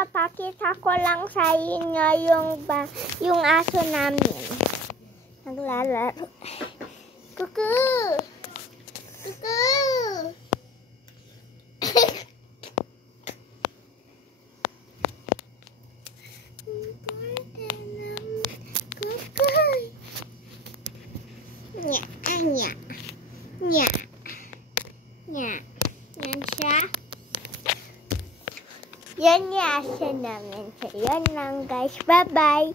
Papakita ko lang sa inyo yung aso namin. Naglalaro. Kuku! Kuku! Nya, nya, nya, nya. Yan siya. Yan yung aso namin. So, yun lang guys. Bye-bye.